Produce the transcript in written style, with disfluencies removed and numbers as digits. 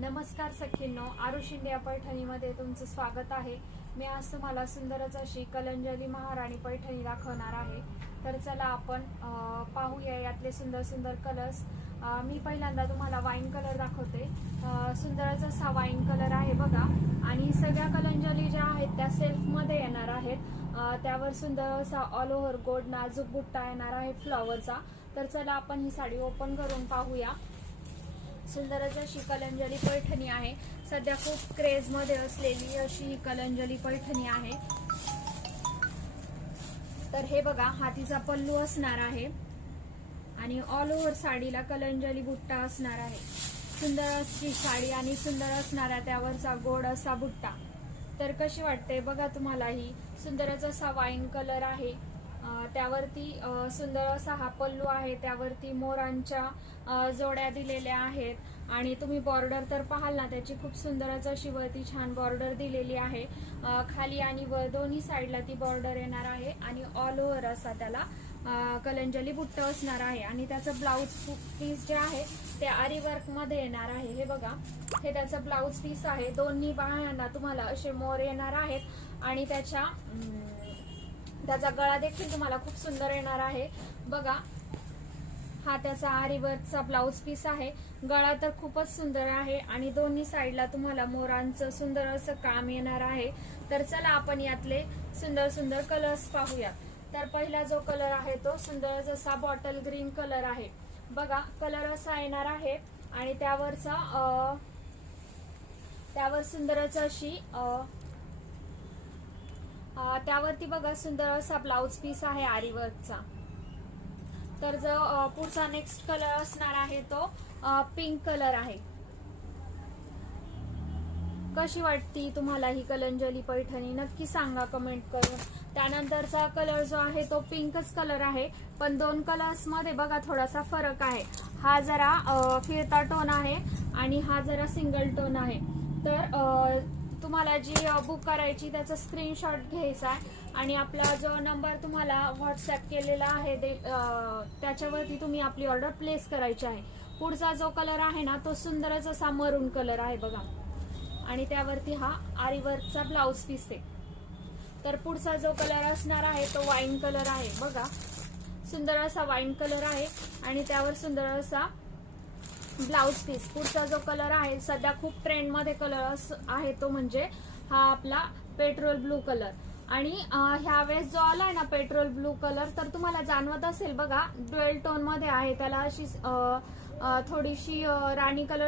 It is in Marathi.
नमस्कार सखींनो, आरुष इंडिया पैठणीमध्ये तुमचं स्वागत आहे। मी आज तुम्हाला सुंदरच अशी कलंजली महाराणी पैठणी दाखवणार आहे। तर चला आपण पाहूया यातले सुंदर सुंदर कलर्स। मी पहिल्यांदा तुम्हाला वाईन कलर दाखवते। सुंदरच असा वाईन कलर आहे बघा, आणि सगळ्या कलंजली ज्या आहेत त्या सेल्फ मध्ये येणार आहेत। त्यावर सुंदर असा ऑल ओव्हर गोल्ड नाजूक बुट्टा येणार आहे फ्लॉवरचा। तर चला आपण ही साडी ओपन करून पाहूया। सुंदरच अशी कलंजली पैठणी आहे, सध्या खूप क्रेज मध्ये असलेली अशी कलंजली पैठणी आहे। तर हे बघा, हा तिचा पल्लू असणार आहे आणि ऑल ओव्हर साडीला कलंजली बुट्टा असणार आहे। सुंदर अशी साडी आणि सुंदर असणारा त्यावरचा गोड असा बुट्टा। तर कशी वाटते बघा तुम्हाला ही सुंदरच असा वाईन कलर आहे। त्यावरती सुंदर असा हा पल्लू आहे, त्यावरती मोरांच्या जोड्या दिलेल्या आहेत आणि तुम्ही बॉर्डर तर पाहाल ना, त्याची खूप सुंदरच अशी वरती छान बॉर्डर दिलेली आहे। खाली आणि वर दोन्ही साईडला ती बॉर्डर येणार आहे आणि ऑल ओव्हर असा त्याला कलंजली बुट्टा असणार आहे। आणि त्याचं ब्लाउज पीस जे आहे ते आरी वर्क मध्ये येणार आहे। हे बघा, हे त्याचं ब्लाउज पीस आहे। दोन्ही बाह्यांना तुम्हाला असे मोर येणार आहेत आणि त्याचा गळा देखील तुम्हाला खूप सुंदर येणार आहे। बघा, हा त्याचा आरी वर्कचा ब्लाउज पीस आहे। गळा तर खूपच सुंदर आहे आणि दोन्ही साईडला तुम्हाला मोरांचं सुंदर असं काम येणार आहे। तर चला आपण यातले सुंदर सुंदर कलर्स पाहूया। तर पहिला जो कलर आहे तो सुंदर जसा बॉटल ग्रीन कलर आहे। बघा, कलर असा येणार आहे आणि त्यावर सुंदरच अशी त्यावरती बघा सुंदर असा ब्लाउज पीस आहे आरी वर्कचा। तर जो पुढचा नेक्स्ट कलर असणार आहे तो पिंक कलर आहे। कशी वाटती तुम्हाला ही कलंजली पैठणी नक्की सांगा कमेंट करून। त्यानंतरचा कलर जो आहे तो पिंकच कलर आहे, पण दोन कलर्स मध्ये बघा थोडासा फरक आहे। हा जरा फिरता टोन आहे आणि हा जरा सिंगल टोन आहे। तर तुम्हाला जी बुक करायची त्याचा स्क्रीनशॉट घ्यायचा आहे आणि आपला जो नंबर तुम्हाला व्हॉट्सअप केलेला आहे त्याच्यावरती तुम्ही आपली ऑर्डर प्लेस करायची आहे। पुढचा जो कलर आहे ना तो सुंदरच असा मरून कलर आहे बघा, आणि त्यावरती हा आरी वर्कचा ब्लाउज पीस आहे। तर पुढचा जो कलर असणार आहे तो वाईन कलर आहे। बघा, सुंदर असा वाईन कलर आहे आणि त्यावर सुंदर असा ब्लाउज पीस। पुढचा जो कलर आहे सध्या खूप ट्रेंड मध्ये कलर आहे तो म्हणजे हा आपला पेट्रोल ब्लू कलर। आणि ह्या वेळेस जो आलाय ना पेट्रोल ब्लू कलर, तर तुम्हाला जाणवत असेल बघा ड्युएल टोन मध्ये आहे। त्याला अशी थोडीशी राणी कलर